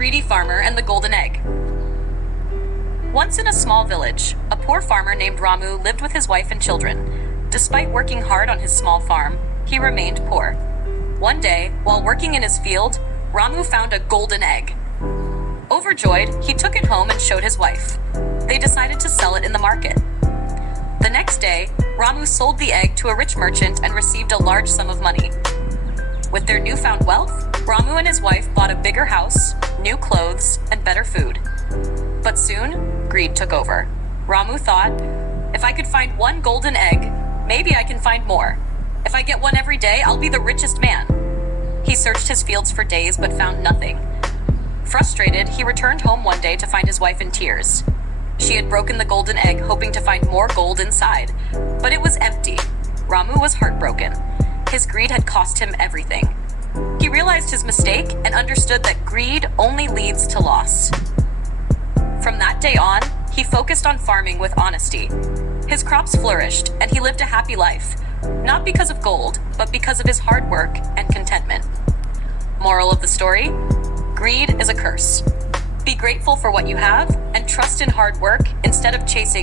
Greedy Farmer and the Golden Egg. Once in a small village, a poor farmer named Ramu lived with his wife and children. Despite working hard on his small farm, he remained poor. One day, while working in his field, Ramu found a golden egg. Overjoyed, he took it home and showed his wife. They decided to sell it in the market. The next day, Ramu sold the egg to a rich merchant and received a large sum of money. With their newfound wealth, Ramu and his wife bought a bigger house, new clothes, and better food. But soon, greed took over. Ramu thought, if I could find one golden egg, maybe I can find more. If I get one every day, I'll be the richest man. He searched his fields for days but found nothing. Frustrated, he returned home one day to find his wife in tears. She had broken the golden egg, hoping to find more gold inside, but it was empty. Ramu was heartbroken. His greed had cost him everything. He realized his mistake and understood that greed only leads to loss. From that day on, he focused on farming with honesty. His crops flourished, and he lived a happy life, not because of gold, but because of his hard work and contentment. Moral of the story: greed is a curse. Be grateful for what you have and trust in hard work instead of chasing